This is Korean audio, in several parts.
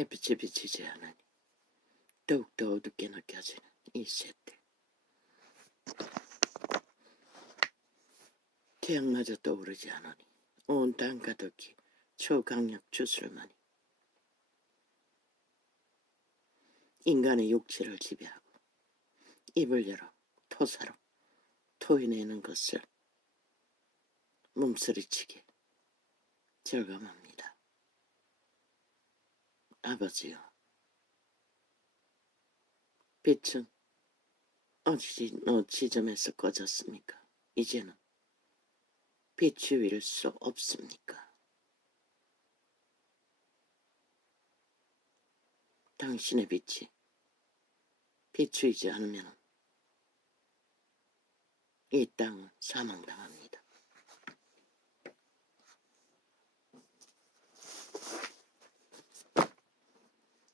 햇빛이 비치지 않으니 더욱더 어둡게 느껴지는 이 새들. 태양마저 떠오르지 않으니 온 땅 가득히 초강력 주술만이 인간의 육체를 지배하고 입을 열어 토사로 토해내는 것을 몸서리치게 절감합니다. 아버지요, 빛은 어느 지점에서 꺼졌습니까? 이제는 비추일 수 없습니까? 당신의 빛이 비추이지 않으면 이 땅은 사망당합니다.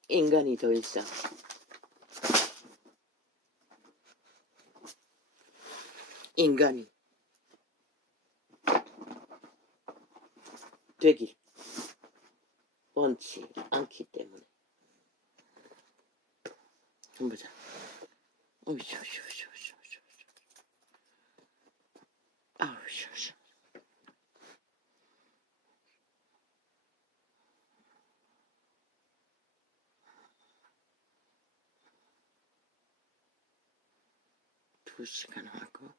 인간이 더 이상 인간이 되길 원치 않기 때문에. 한번 보자. 아우쇼쇼. 2시간 하고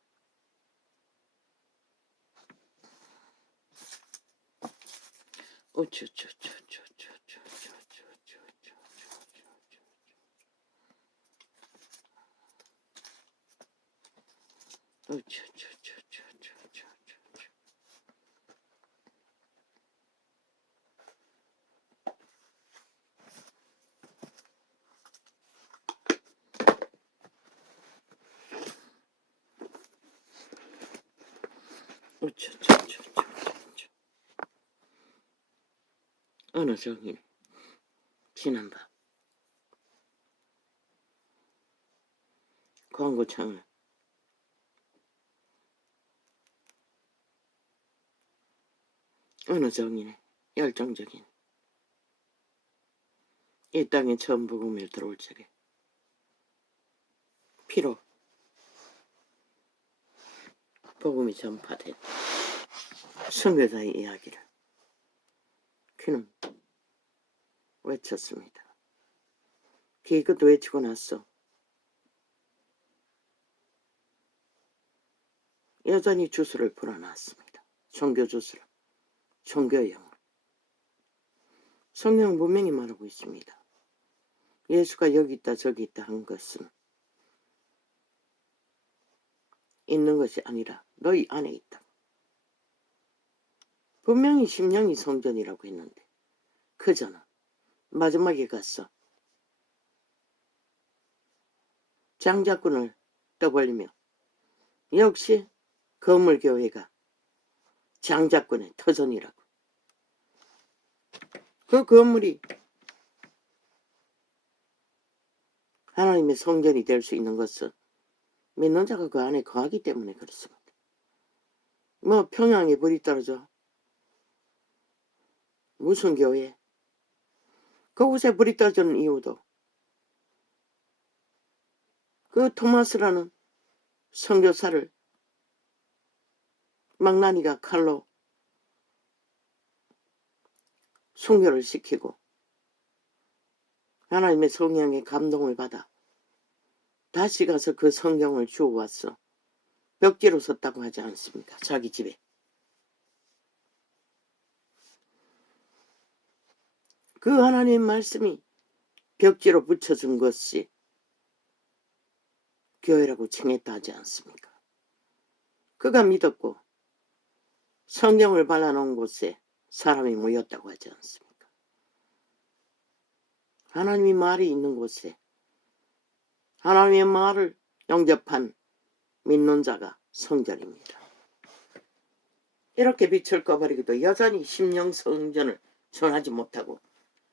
어느 종일 지난밤 광고창을 어느 종일 열정적인 이 땅에 처음 복음이 들어올 적에 피로 복음이 전파된 선교사의 이야기를 그는 외쳤습니다. 기껏 외치고 나서 여전히 주술을 풀어놨습니다. 종교 주술, 종교형을. 성경 분명히 말하고 있습니다. 예수가 여기 있다 저기 있다 한 것은 있는 것이 아니라 너희 안에 있다. 분명히 심령이 성전이라고 했는데 그저는 마지막에 가서 장자꾼을 떠벌리며 역시 거물교회가 장자꾼의 터전이라고. 그 건물이 하나님의 성전이 될 수 있는 것은 믿는 자가 그 안에 거하기 때문에 그렇습니다. 뭐 평양에 불이 떨어져 무슨 교회 그곳에 불이 떨어지는 이유도 그 토마스라는 선교사를 망나니가 칼로 순교를 시키고 하나님의 성령의 감동을 받아 다시 가서 그 성경을 주워왔어. 벽지로 섰다고 하지 않습니까? 자기 집에. 그 하나님 말씀이 벽지로 붙여준 것이 교회라고 칭했다 하지 않습니까? 그가 믿었고 성경을 발라놓은 곳에 사람이 모였다고 하지 않습니까? 하나님의 말이 있는 곳에 하나님의 말을 영접한 믿는 자가 성전입니다. 이렇게 빛을 꺼버리기도 여전히 심령 성전을 전하지 못하고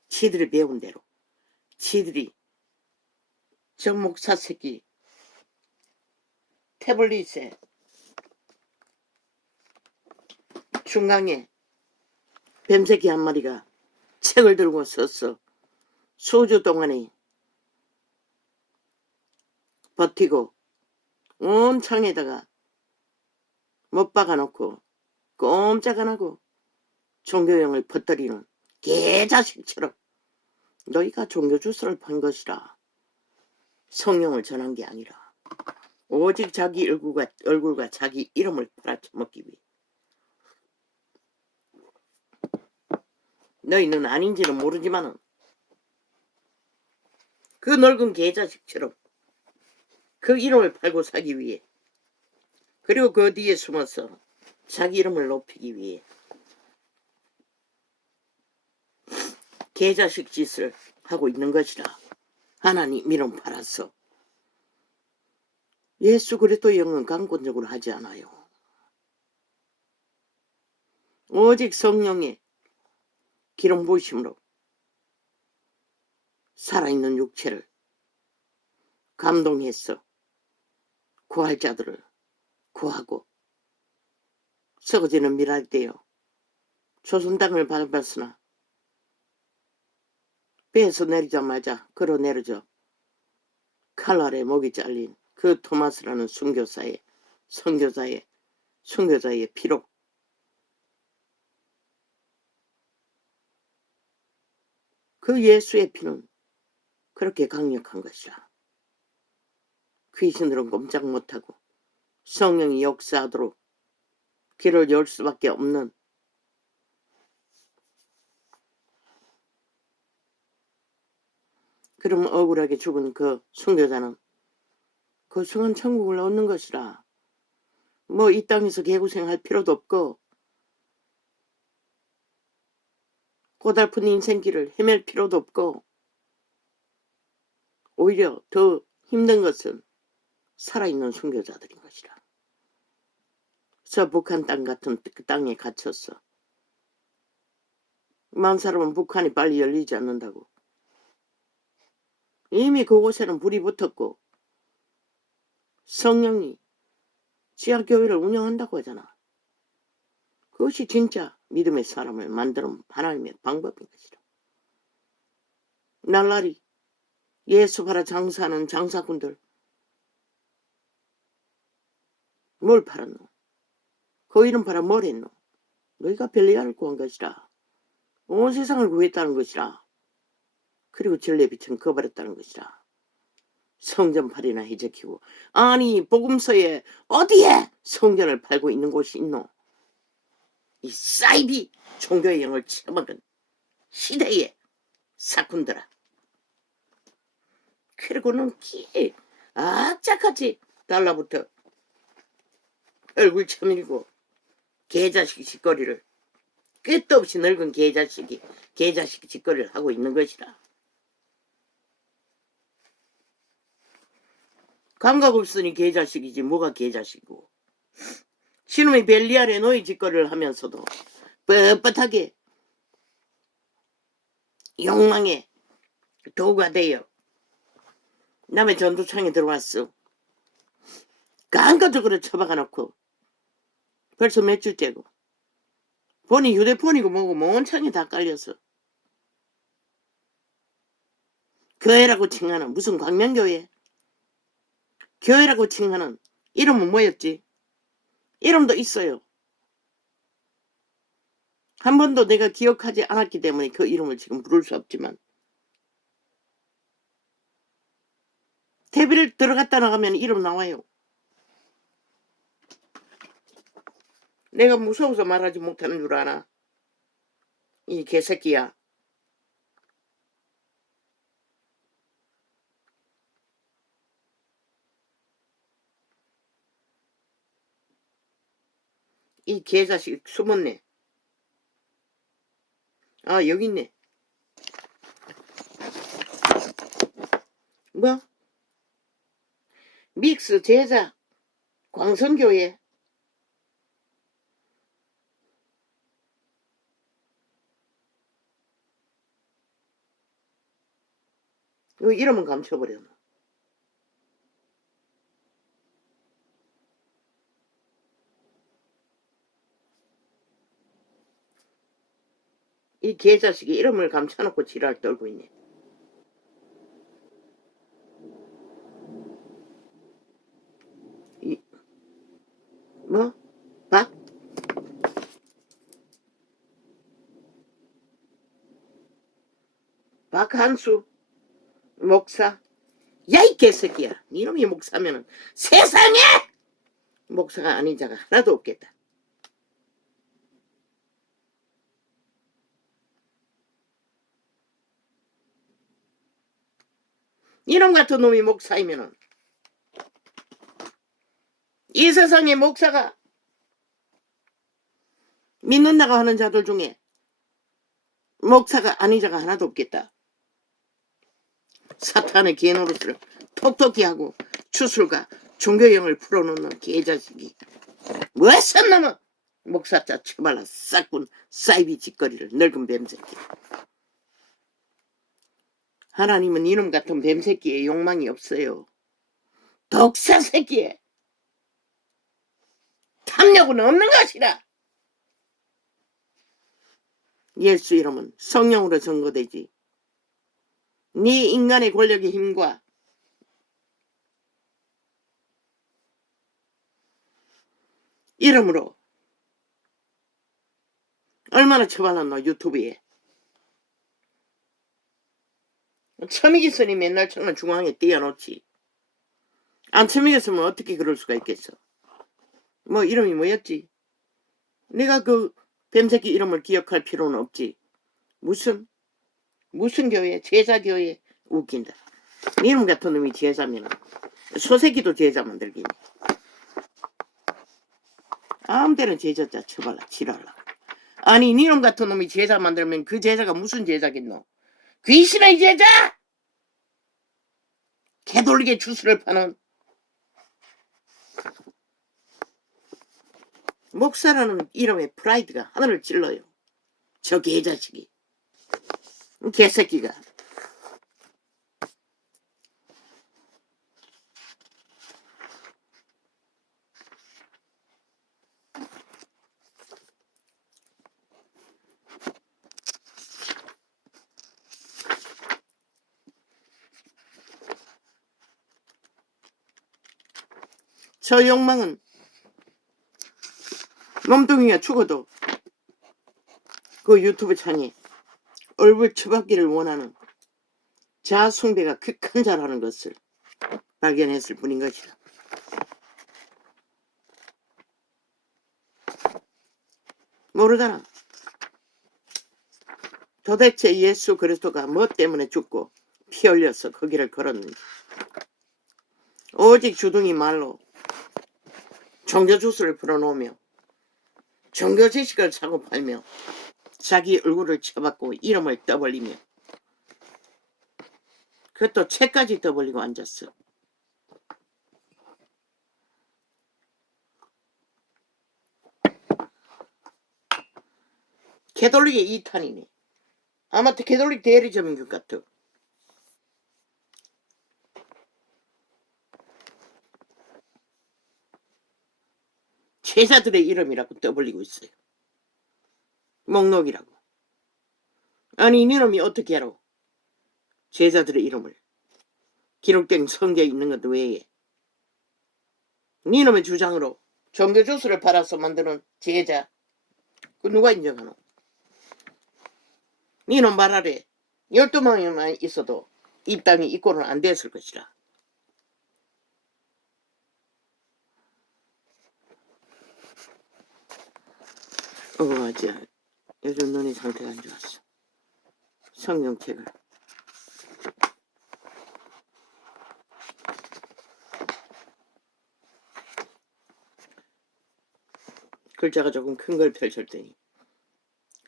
지들이 배운 대로 지들이 저 목사 새끼 태블릿에 중앙에 뱀새끼 한 마리가 책을 들고 서서 수주 동안에 버티고 온 창에다가 못 박아놓고 꼼짝 안 하고 종교형을 퍼뜨리는 개자식처럼 너희가 종교 주스를 판 것이라. 성령을 전한 게 아니라 오직 자기 얼굴과 자기 이름을 팔아쳐먹기 위해. 너희는 아닌지는 모르지만은 그 늙은 개자식처럼 그 이름을 팔고 사기 위해, 그리고 그 뒤에 숨어서 자기 이름을 높이기 위해 개자식 짓을 하고 있는 것이라. 하나님 이름 팔았어. 예수 그리스도 영은 강권적으로 하지 않아요. 오직 성령의 기름 부으심으로 살아있는 육체를 감동해서 구할 자들을 구하고, 썩어지는 미랄 때요 조선 땅을 밟았으나 배에서 내리자마자 걸어 내려져 칼 아래 목이 잘린 그 토마스라는 순교자의 피로 그 예수의 피는 그렇게 강력한 것이라. 귀신들은 꼼짝 못하고 성령이 역사하도록 길을 열 수밖에 없는 그럼 억울하게 죽은 그 순교자는 그 순간 천국을 얻는 것이라. 뭐 이 땅에서 개고생할 필요도 없고 고달픈 인생길을 헤맬 필요도 없고, 오히려 더 힘든 것은 살아있는 순교자들인 것이라. 저 북한 땅 같은 그 땅에 갇혔어. 많은 사람은 북한이 빨리 열리지 않는다고. 이미 그곳에는 불이 붙었고 성령이 지하교회를 운영한다고 하잖아. 그것이 진짜 믿음의 사람을 만드는 하나님의 방법인 것이라. 날라리 예수 팔아 장사하는 장사꾼들 뭘 팔았노? 그 이름 팔아 뭘 했노? 너희가 벨리아를 구한 것이라. 온 세상을 구했다는 것이라. 그리고 진리의 빛은 거버렸다는 것이라. 성전팔이나 해적히고, 아니 복음서에 어디에 성전을 팔고 있는 곳이 있노? 이 사이비 종교의 영을 처먹은 시대의 사꾼들아. 그리고는 기 악착같이 달라붙어 얼굴 쳐밀고 개자식 짓거리를, 끝도 없이 늙은 개자식 짓거리를 하고 있는 것이라. 감각 없으니 개자식이지 뭐가 개자식이고. 신놈이 벨리알의 노예 짓거리를 하면서도 뻣뻣하게 욕망의 도구가 되어 남의 전도창에 들어왔어. 강가적으로 처박아 놓고 벌써 몇 주째고, 본이 휴대폰이고 뭐고 뭔 창에 다 깔려서 교회라고 칭하는 무슨 광명교회, 교회라고 칭하는 이름은 뭐였지? 이름도 있어요. 한 번도 내가 기억하지 않았기 때문에 그 이름을 지금 부를 수 없지만, TV를 들어갔다 나가면 이름 나와요. 내가 무서워서 말하지 못하는 줄 아나? 이 개새끼야. 이 개자식 숨었네. 아 여기 있네. 뭐? 믹스 제자 광선교회. 이거 이름은 감춰버려. 이 개자식이 이름을 감춰놓고 지랄 떨고 있네. 박한수 목사. 야, 이 개새끼야. 이놈이 목사면은 세상에 목사가 아닌 자가 하나도 없겠다. 이놈 같은 놈이 목사이면은 이 세상에 목사가 믿는다고 하는 자들 중에 목사가 아닌 자가 하나도 없겠다. 사탄의 개노릇을 톡톡히 하고 추술과 종교형을 풀어놓는 개자식이 뭐했어 놈은 목사자 처발라 싹군 사이비 짓거리를 늙은 뱀새끼. 하나님은 이놈 같은 뱀새끼의 욕망이 없어요. 독사 새끼에 탐욕은 없는 것이라. 예수 이름은 성령으로 증거되지. 네 인간의 권력의 힘과 이름으로 얼마나 처발랐노. 유튜브에 처미기선이 맨날 정말 중앙에 띄워놓지. 안 처미겼으면 어떻게 그럴 수가 있겠어. 뭐 이름이 뭐였지. 내가 그 뱀새끼 이름을 기억할 필요는 없지. 무슨 교회? 제자교회. 웃긴다. 이놈 같은 놈이 제자면 소새끼도 제자 만들기니. 아무 데나 제자자 쳐발라 지랄라. 아니 이놈 같은 놈이 제자 만들면 그 제자가 무슨 제자겠노. 귀신의 제자! 개돌리게 주스를 파는 목사라는 이름의 프라이드가 하늘을 찔러요. 저 개자식이. 개새끼가. 저 욕망은 몸뚱이가 죽어도 그 유튜브 창에 얼굴 처박기를 원하는 자아숭배가 극한 자라는 것을 발견했을 뿐인 것이다. 모르잖아. 도대체 예수 그리스도가 뭐 때문에 죽고 피 흘려서 그 길을 걸었는지. 오직 주둥이 말로 종교 주스를 풀어놓으며 종교 지식을 사고 팔며 자기 얼굴을 쳐박고 이름을 떠벌리며 그것도 채까지 떠벌리고 앉았어. 개돌리기 2탄이네. 아마 개돌리기 대리점인 것 같아. 제자들의 이름이라고 떠벌리고 있어요. 목록이라고. 아니 이놈이 어떻게 알아. 제자들의 이름을. 기록된 성경에 있는 것 외에. 이놈의 주장으로 종교주스를 팔아서 만드는 제자. 그 누가 인정하노. 이놈 말 아래 12명만 있어도 입당이 입고는 안 됐을 것이라. 맞아. 요즘 눈이 상태가 안 좋았어. 성경책을. 글자가 조금 큰 걸 펼쳤더니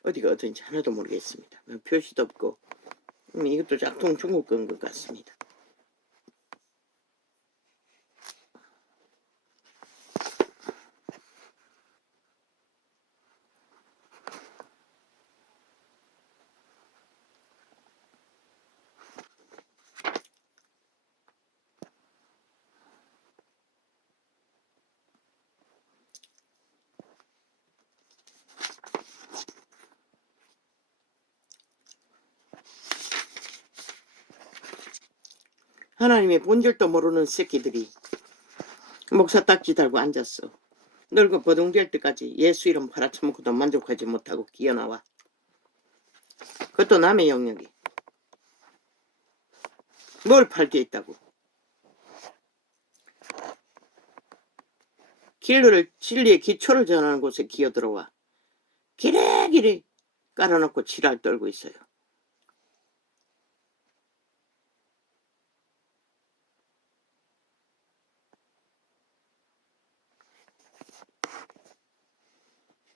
어디가 어떤지 하나도 모르겠습니다. 표시도 없고 이것도 짝퉁 중국 건 것 같습니다. 하나님의 본질도 모르는 새끼들이 목사 딱지 달고 앉았어. 늙어 버둥될 때까지 예수 이름 팔아쳐먹고도 만족하지 못하고 기어나와. 그것도 남의 영역이. 뭘 팔 게 있다고. 진리의 기초를 전하는 곳에 기어들어와 기레기레 깔아놓고 지랄 떨고 있어요.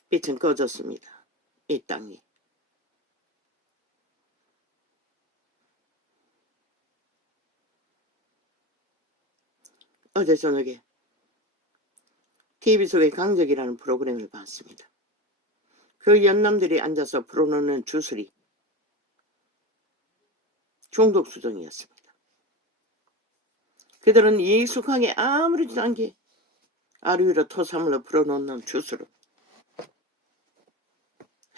빛은 꺼졌습니다. 이 땅이. 어제 저녁에 TV 속의 강적이라는 프로그램을 봤습니다. 그 연남들이 앉아서 풀어놓는 주술이 중독 수준이었습니다. 그들은 익숙하게 아무렇지도 않게 아루 위로 토사물로 풀어놓는 주술은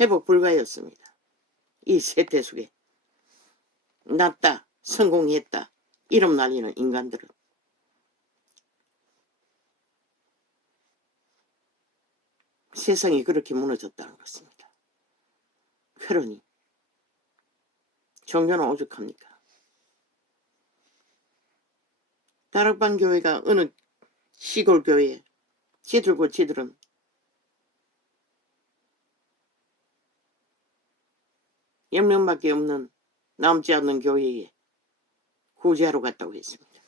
회복 불가였습니다. 이 세태 속에 낫다, 성공했다 이름 날리는 인간들은 세상이 그렇게 무너졌다는 것입니다. 그러니 종교는 오죽합니까? 다락방 교회가 어느 시골 교회에 지들은 몇 명밖에 없는 남지 않는 교회에 구제하러 갔다고 했습니다.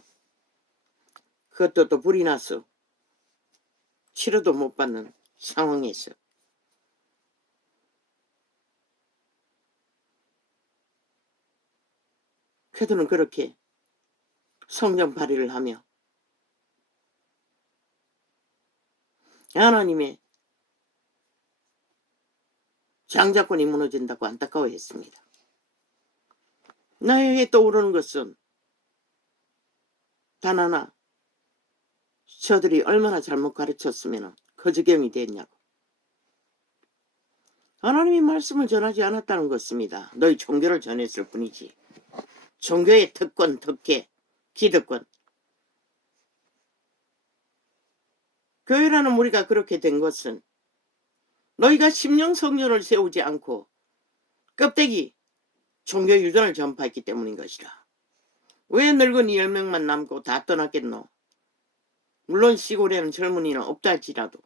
그것도 또 불이 나서 치료도 못 받는 상황에서 그들은 그렇게 성전 발휘를 하며 하나님의 장자권이 무너진다고 안타까워했습니다. 나에게 떠오르는 것은 단 하나, 저들이 얼마나 잘못 가르쳤으면 그 지경이 됐냐고. 하나님이 말씀을 전하지 않았다는 것입니다. 너희 종교를 전했을 뿐이지. 종교의 특권, 덕계, 기득권. 교회라는 무리가 그렇게 된 것은 너희가 심령 성전을 세우지 않고 껍데기 종교 유전을 전파했기 때문인 것이라. 왜 늙은이 10명만 남고 다 떠났겠노? 물론 시골에는 젊은이는 없다 할지라도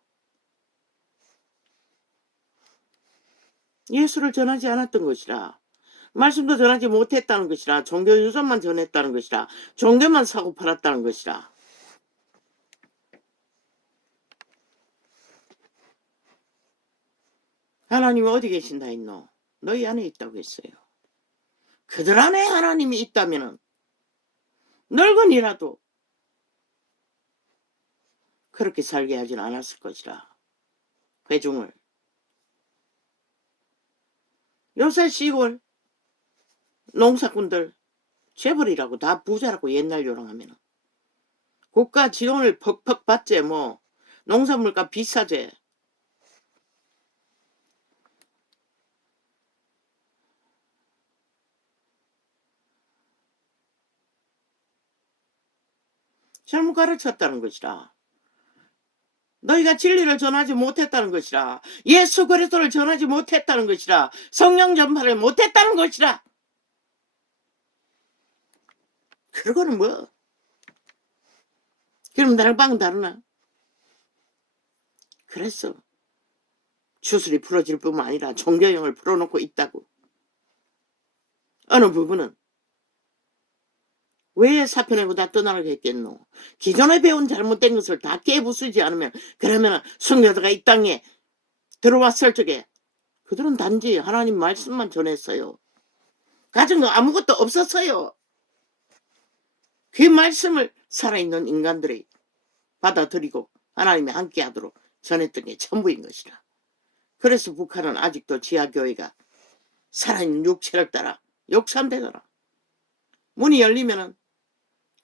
예수를 전하지 않았던 것이라. 말씀도 전하지 못했다는 것이라. 종교 유전만 전했다는 것이라. 종교만 사고 팔았다는 것이라. 하나님이 어디 계신다 했노? 너희 안에 있다고 했어요. 그들 안에 하나님이 있다면 늙은이라도 그렇게 살게 하진 않았을 것이라. 회중을. 요새 시골 농사꾼들 재벌이라고 다 부자라고 옛날 요랑하면 국가 지원을 퍽퍽 받지 뭐. 농산물가 비싸지. 잘못 가르쳤다는 것이라. 너희가 진리를 전하지 못했다는 것이라. 예수 그리스도를 전하지 못했다는 것이라. 성령 전파를 못했다는 것이라. 그거는 뭐? 그럼 나랑 다르나? 그래서 주술이 풀어질 뿐만 아니라 종교형을 풀어놓고 있다고. 어느 부분은 왜 사표내고 다 떠나가겠겠노? 기존에 배운 잘못된 것을 다 깨부수지 않으면, 그러면 순교자가 이 땅에 들어왔을 적에 그들은 단지 하나님 말씀만 전했어요. 가진 거 아무것도 없었어요. 그 말씀을 살아있는 인간들이 받아들이고 하나님이 함께하도록 전했던 게 전부인 것이라. 그래서 북한은 아직도 지하교회가 살아있는 육체를 따라 욕삼되더라. 문이 열리면은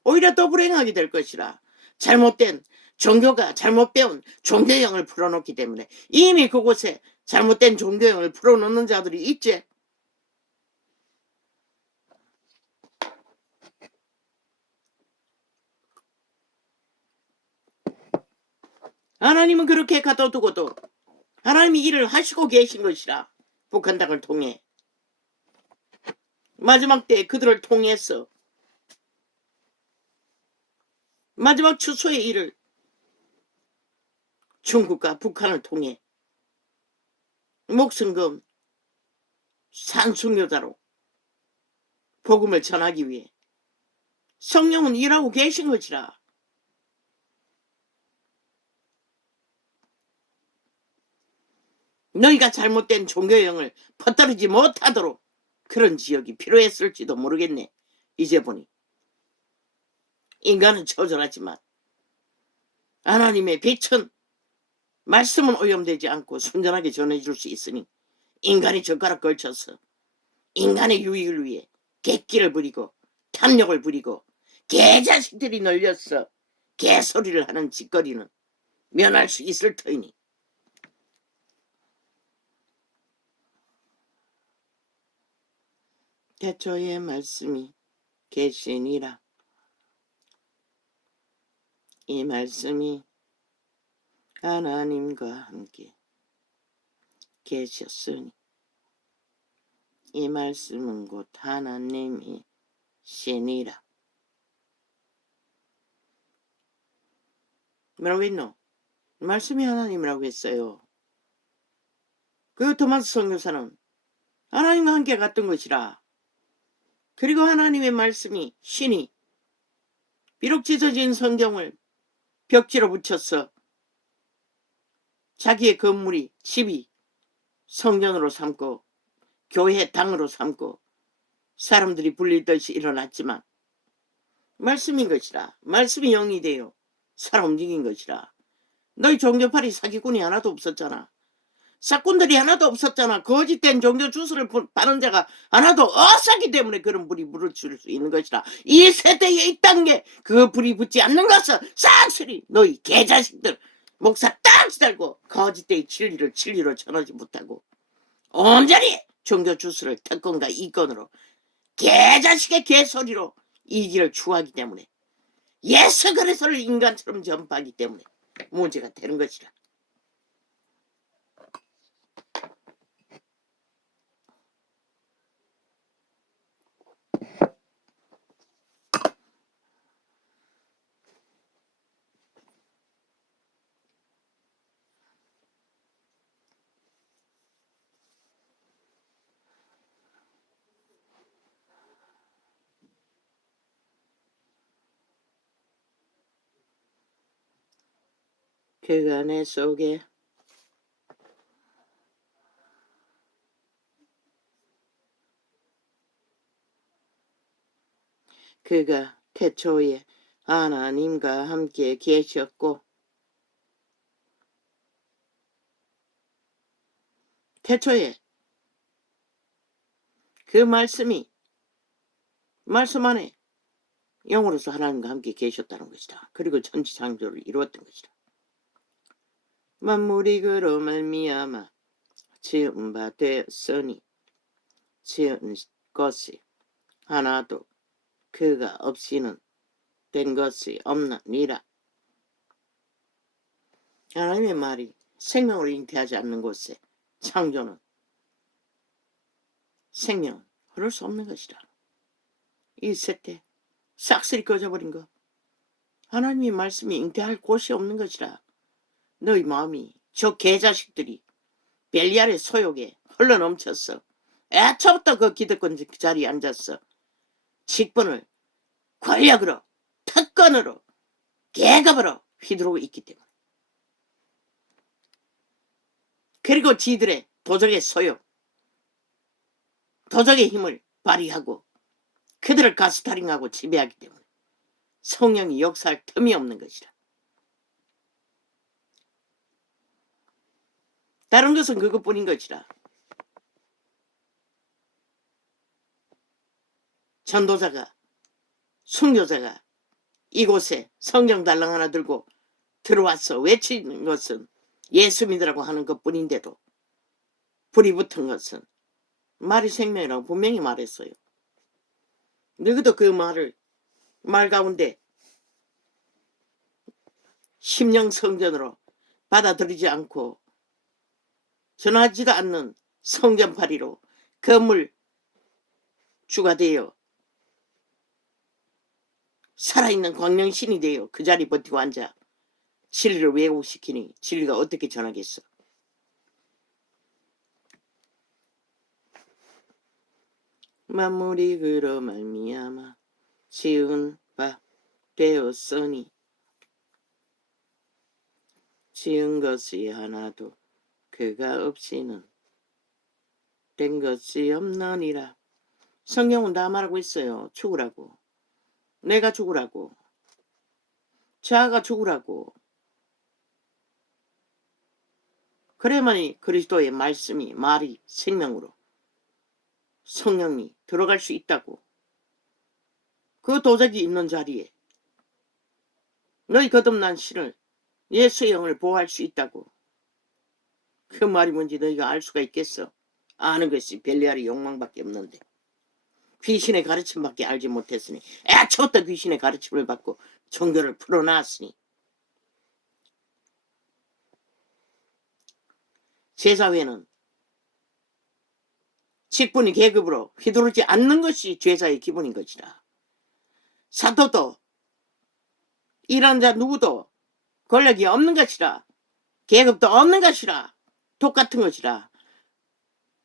오히려 더 불행하게 될 것이라. 잘못된 종교가 잘못 배운 종교형을 풀어놓기 때문에 이미 그곳에 잘못된 종교형을 풀어놓는 자들이 있지. 하나님은 그렇게 가둬두고도 하나님이 일을 하시고 계신 것이라. 북한 땅을 통해 마지막 때에 그들을 통해서 마지막 추수의 일을 중국과 북한을 통해 목숨 건 산순교자로 복음을 전하기 위해 성령은 일하고 계신 것이라. 너희가 잘못된 종교형을 퍼뜨리지 못하도록 그런 지역이 필요했을지도 모르겠네. 이제 보니 인간은 처절하지만 하나님의 빛은 말씀은 오염되지 않고 순전하게 전해줄 수 있으니 인간이 젓가락 걸쳐서 인간의 유익을 위해 객기를 부리고 탐욕을 부리고 개자식들이 널렸어 개소리를 하는 짓거리는 면할 수 있을 터이니 태초의 말씀이 계시니라. 이 말씀이 하나님과 함께 계셨으니 이 말씀은 곧 하나님이 신이라. 뭐라고 했노? 말씀이 하나님이라고 했어요. 그 토마스 선교사는 하나님과 함께 갔던 것이라. 그리고 하나님의 말씀이 신이 비록 찢어진 성경을 벽지로 붙였어 자기의 건물이 집이 성전으로 삼고 교회 당으로 삼고 사람들이 불리듯이 일어났지만 말씀인 것이라. 말씀이 영이 되어 살아 움직인 것이라. 너희 종교파리 사기꾼이 하나도 없었잖아. 사꾼들이 하나도 없었잖아. 거짓된 종교 주스를 파는 자가 하나도 없었기 때문에 그런 불이 물을 수 있는 것이라. 이 세대에 있단 게 그 불이 붙지 않는 것은 싹쓸이 너희 개자식들 목사 딱 달고 거짓된 진리를 진리로 전하지 못하고 온전히 종교 주스를 특권과 이권으로 개자식의 개소리로 이 길을 추구하기 때문에 예수 그리스도를 인간처럼 전파하기 때문에 문제가 되는 것이라. 그가 내 속에 그가 태초에 하나님과 함께 계셨고 태초에 그 말씀이 말씀 안에 영으로서 하나님과 함께 계셨다는 것이다. 그리고 천지창조를 이루었던 것이다. 만물이 그로 말미암아 지은 바 되었으니 지은 것이 하나도 그가 없이는 된 것이 없느니라. 하나님의 말이 생명을 잉태하지 않는 곳에 창조는 생명은 흐를 수 없는 것이다. 이 세태 싹쓸이 꺼져버린 것 하나님의 말씀이 잉태할 곳이 없는 것이라. 너희 마음이 저 개자식들이 벨리알의 소욕에 흘러넘쳤어. 애초부터 그 기득권 자리에 앉았어. 직분을 권력으로 특권으로 계급으로 휘두르고 있기 때문에 그리고 지들의 도적의 소욕 도적의 힘을 발휘하고 그들을 가스타링하고 지배하기 때문에 성령이 역사할 틈이 없는 것이라. 다른 것은 그것뿐인 것이라. 전도자가 순교자가 이곳에 성경 달랑 하나 들고 들어와서 외치는 것은 예수 믿으라고 하는 것뿐인데도 불이 붙은 것은 말이 생명이라고 분명히 말했어요. 너희도 그 말 가운데 심령 성전으로 받아들이지 않고 전하지도 않는 성전파리로 건물 주가 되어 살아있는 광명신이 되어 그 자리 버티고 앉아 진리를 왜곡시키니 진리가 어떻게 전하겠어. 만물이 그로 말미암아 지은 바 되었으니 지은 것이 하나도 그가 없이는 된 것이 없느니라. 성경은 다 말하고 있어요. 죽으라고. 내가 죽으라고. 자아가 죽으라고. 그래야만이 그리스도의 말씀이 말이 생명으로 성령이 들어갈 수 있다고. 그 도적이 있는 자리에 너희 거듭난 신을 예수의 영을 보호할 수 있다고. 그 말이 뭔지 너희가 알 수가 있겠어? 아는 것이 벨리알의 욕망밖에 없는데 귀신의 가르침밖에 알지 못했으니 애초부터 귀신의 가르침을 받고 종교를 풀어놨으니 제사회는 직분이 계급으로 휘두르지 않는 것이 제사의 기본인 것이라. 사도도 일하는 자 누구도 권력이 없는 것이라. 계급도 없는 것이라. 똑같은 것이라.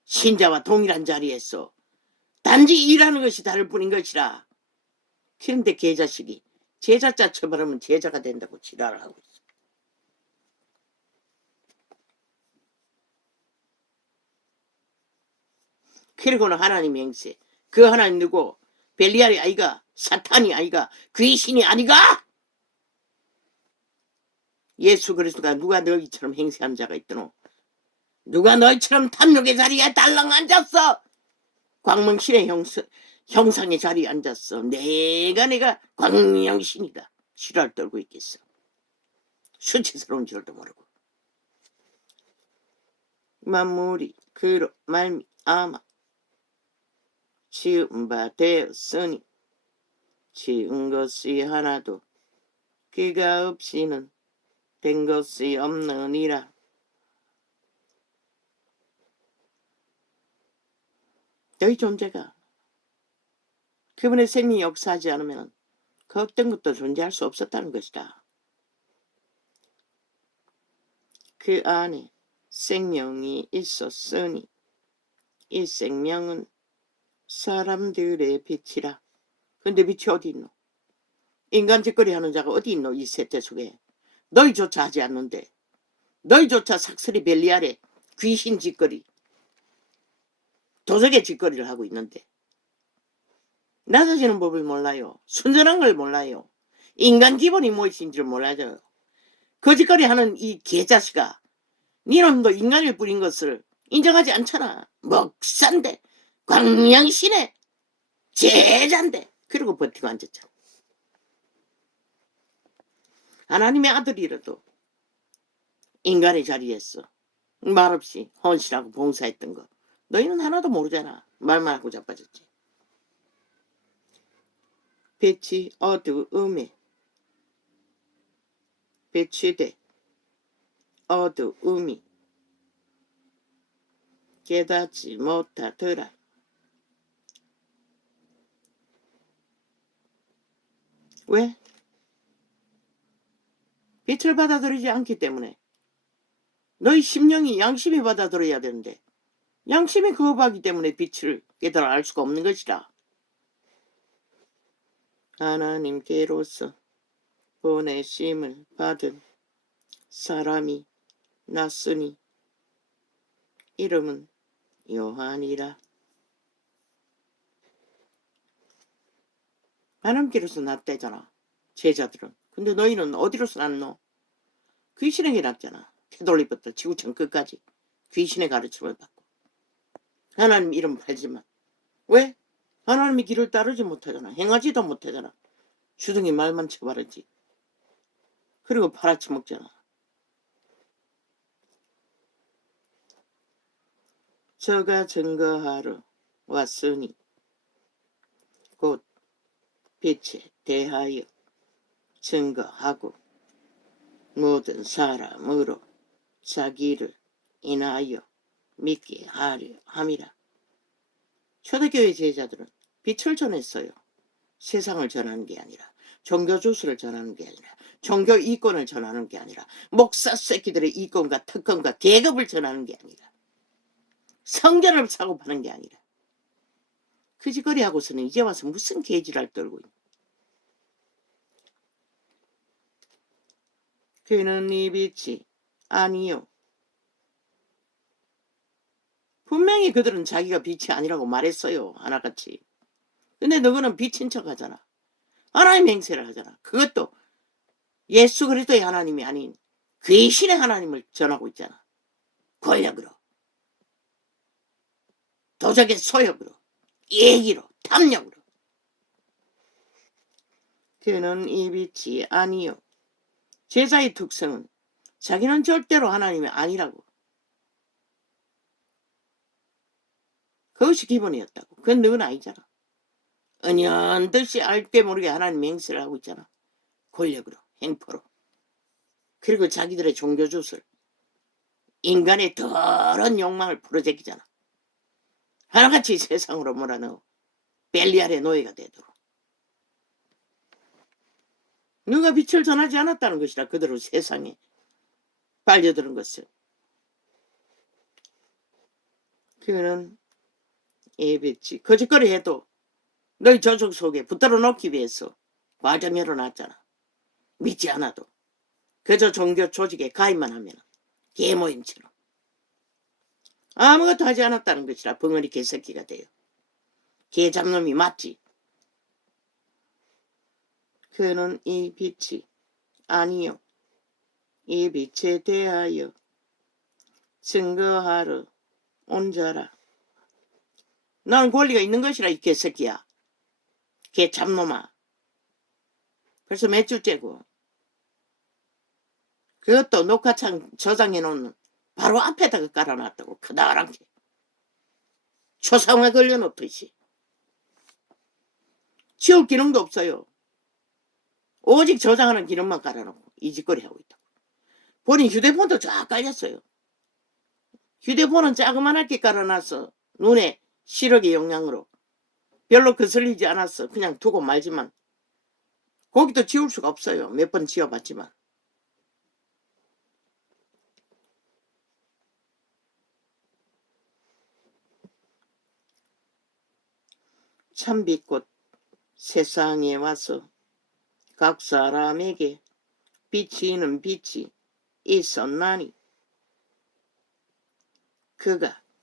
신자와 동일한 자리에서 단지 일하는 것이 다를 뿐인 것이라. 그런데 개자식이 제자자 처벌하면 제자가 된다고 지랄을 하고 있어. 그리고는 하나님 행세. 그 하나님 누구? 벨리알이 아이가? 사탄이 아이가? 귀신이 아니가? 예수 그리스도가 누가 너희처럼 행세한 자가 있더노? 누가 너희처럼 탐욕의 자리에 달랑 앉았어? 광명신의 형상의 자리에 앉았어. 내가 광명신이다. 지랄 떨고 있겠어. 수치스러운 줄도 모르고. 만물이 그로 말미암아 지은 바 되었으니 지은 것이 하나도 그가 없이는 된 것이 없느니라. 너희 존재가 그분의 생명이 역사하지 않으면 그 어떤 것도 존재할 수 없었다는 것이다. 그 안에 생명이 있었으니 이 생명은 사람들의 빛이라. 근데 빛이 어디 있노? 인간 짓거리 하는 자가 어디 있노? 이 세대 속에. 너희조차 하지 않는데. 너희조차 삭슬이 벨리알에 귀신 짓거리, 도적의 짓거리를 하고 있는데 낮아지는 법을 몰라요. 순전한 걸 몰라요. 인간 기본이 무엇인지를 몰라요. 거짓거리 하는 이 개자식아, 니놈도 인간일 뿐인 것을 인정하지 않잖아. 먹산데 광명신의 제자인데 그러고 버티고 앉았잖아. 하나님의 아들이라도 인간의 자리에서 말없이 헌신하고 봉사했던 거 너희는 하나도 모르잖아. 말만 하고 자빠졌지. 빛이 어두움에 배치돼 어두움이 깨닫지 못하더라. 왜? 빛을 받아들이지 않기 때문에. 너희 심령이 양심이 받아들여야 되는데 양심이 거부하기 때문에 빛을 깨달아 알 수가 없는 것이라. 하나님께로서 보내심을 받은 사람이 났으니 이름은 요한이라. 하나님께로서 났대잖아. 제자들은. 근데 너희는 어디로서 났노? 귀신에게 났잖아. 테돌리부터 지구촌 끝까지 귀신의 가르침을 받고 하나님 이름 팔지만 왜? 하나님의 길을 따르지 못하잖아. 행하지도 못하잖아. 주둥이 말만 쳐바르지. 그리고 팔아쳐 먹잖아. 저가 증거하러 왔으니 곧 빛에 대하여 증거하고 모든 사람으로 자기를 인하여 믿게 하려 함이라. 초대교회 제자들은 빛을 전했어요. 세상을 전하는 게 아니라 종교 주스를 전하는 게 아니라, 종교 이권을 전하는 게 아니라, 목사 새끼들의 이권과 특권과 계급을 전하는 게 아니라, 성전을 사고 파는 게 아니라, 그 짓거리 하고서는 이제 와서 무슨 개지랄 떨고 있냐. 그는 네 빛이 아니요. 분명히 그들은 자기가 빛이 아니라고 말했어요. 하나같이. 근데 너는 빛인 척 하잖아. 하나님 행세를 하잖아. 그것도 예수 그리스도의 하나님이 아닌 귀신의 하나님을 전하고 있잖아. 권력으로, 도적의 소욕으로, 얘기로, 탐욕으로. 그는 이 빛이 아니요. 제자의 특성은 자기는 절대로 하나님이 아니라고. 그것이 기본이었다고. 그건 너는 아니잖아. 은연듯이 알게 모르게 하나님 행세를 하고 있잖아. 권력으로, 행포로. 그리고 자기들의 종교주술, 인간의 더러운 욕망을 풀어제끼잖아. 하나같이 세상으로 몰아넣어 벨리알의 노예가 되도록. 누가 빛을 전하지 않았다는 것이라 그대로 세상에 빨려드는 것을. 그는 이 빛이 거짓거리 해도 너희 저족 속에 붙들어 놓기 위해서 과정 열어놨잖아. 믿지 않아도 그저 종교 조직에 가입만 하면 개모임처럼 아무것도 하지 않았다는 것이라 벙어리 개새끼가 돼요. 개잡놈이 맞지. 그는 이 빛이 아니요. 이 빛에 대하여 증거하러 온 자라. 나는 권리가 있는 것이라 이 개새끼야. 개잡놈아. 벌써 몇 주째고. 그것도 녹화창 저장해놓는 바로 앞에다가 깔아놨다고. 크다란 게. 초상화 걸려놓듯이. 지울 기능도 없어요. 오직 저장하는 기능만 깔아놓고 이 짓거리 하고 있다고. 본인 휴대폰도 쫙 깔렸어요. 휴대폰은 자그만하게 깔아놨어. 눈에 시력의 영향으로. 별로 거슬리지 않았어. 그냥 두고 말지만. 거기도 지울 수가 없어요. 몇 번 지워봤지만. 참빛꽃 세상에 와서 각 사람에게 비치는 빛이 있었나니 그가